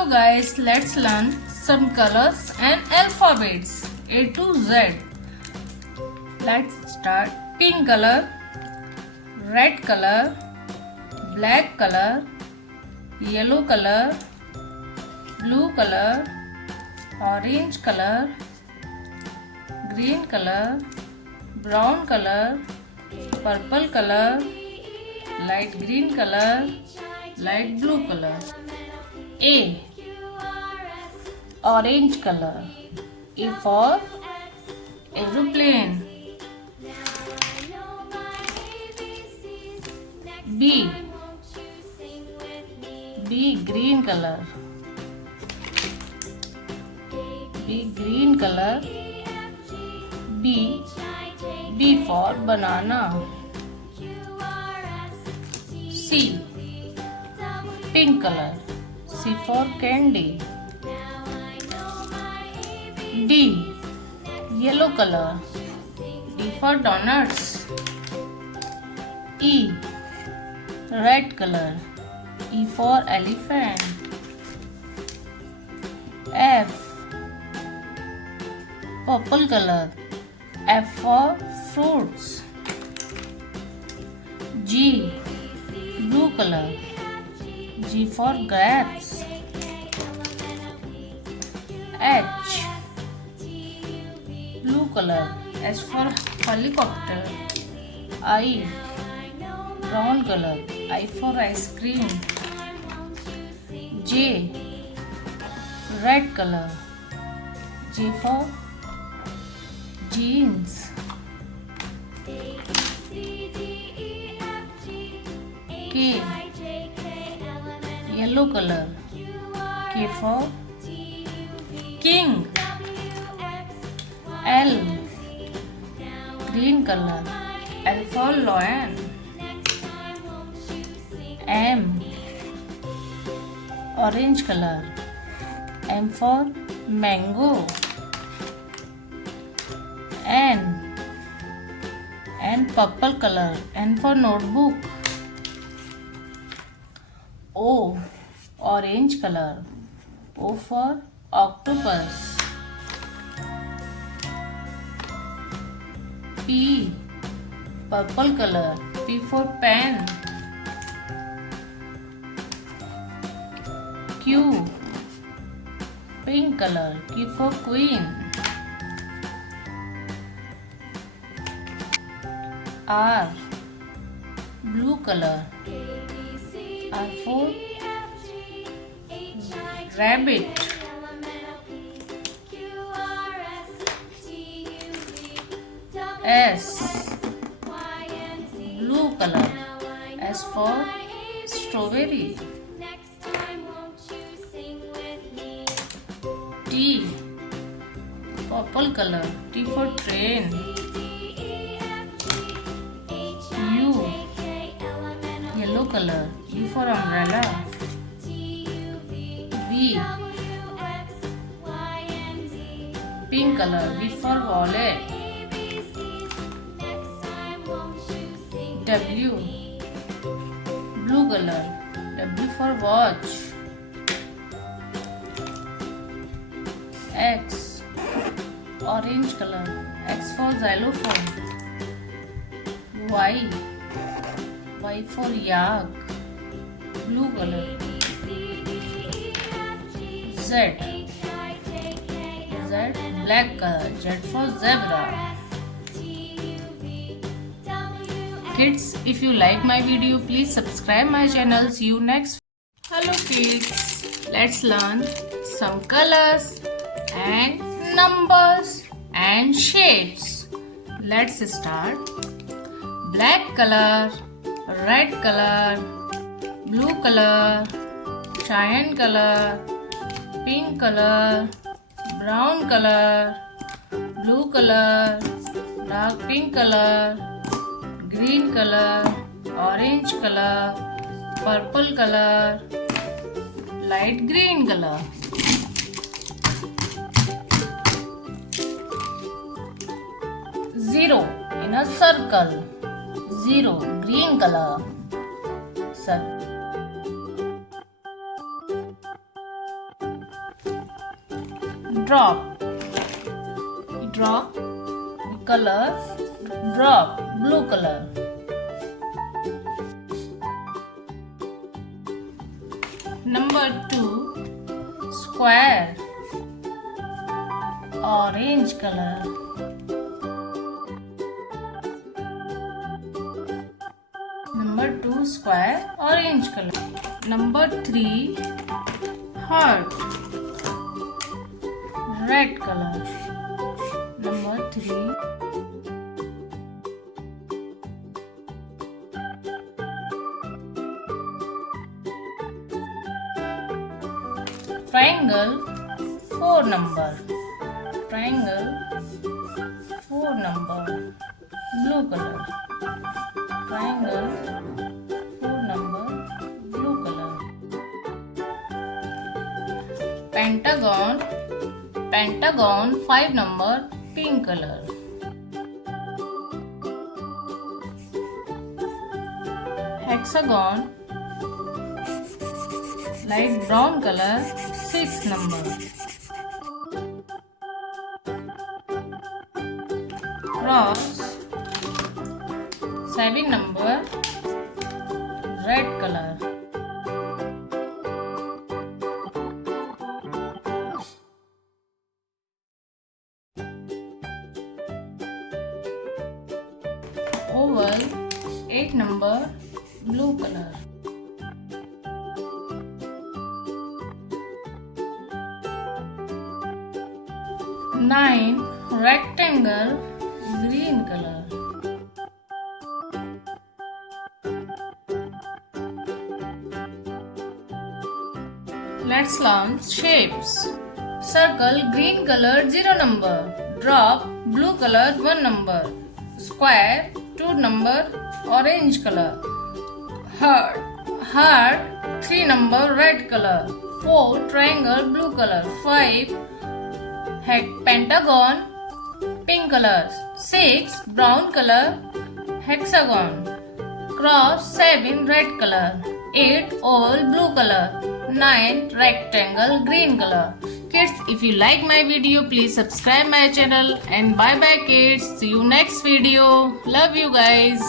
Hello guys, let's learn some colors and alphabets A to Z. Let's start. Pink color, red color, black color, yellow color, blue color, orange color, green color, brown color, purple color, light green color, light blue color. A. Orange color. A for aeroplane. B. B. Green color. B. Green color. B. B for banana. C. Pink color. C for candy. D. Yellow color. D for donuts. E. Red color. E for elephant. F. Purple color. F for fruits. G. Blue color. G for grapes. H. Blue color. H for helicopter. I. Brown color. I for ice cream. J. Red color. J for jeans. K. Yellow color. K for king. L. Green color. L for lion. M. Orange color. M for mango. N. N purple color. N for notebook. O. Orange color. O for octopus. P. Purple color. P for pen. Q. Pink color. Q for queen. R. Blue color. R for rabbit. S. Blue color. S for strawberry. T. Purple color. T for train. U. Yellow color. U for umbrella. V. Pink color. V for wallet. W. Blue color. W for watch. X. Orange color. X for xylophone. Y. Y for yak. Blue color. Z. Z. Black color. Z for zebra. Kids, if you like my video, please subscribe my channel. See you next. Hello kids, let's learn some colors and numbers and shapes. Let's start. Black color, red color, blue color, cyan color, pink color, brown color, blue color, dark pink color, green color, orange color, purple color, light green color. Zero in a circle. Zero, green color. Circle. drop. Drop color, drop blue color. Number 2, square, orange color. Number 2, square, orange color. Number 3, heart, red color. Number 3, triangle, 4 number. Triangle, 4 number, blue color. Triangle, 4 number, blue color. Pentagon, pentagon, 5 number, pink color. Hexagon, light brown color, 6 number. Cross, 7 number, red color. Oval, 8 number, blue color. Nine, rectangle, green color. Let's learn shapes. Circle, green color, 0 number. Drop, blue color, 1 number. Square, 2 number, orange color. Heart, 3 number, red color. 4, triangle, blue color. 5, pentagon, pink color. 6, brown color, hexagon. Cross, 7, red color. 8, oval, blue color. 9, rectangle, green color. Kids, if you like my video, please subscribe my channel and bye bye kids. See you next video. Love you guys.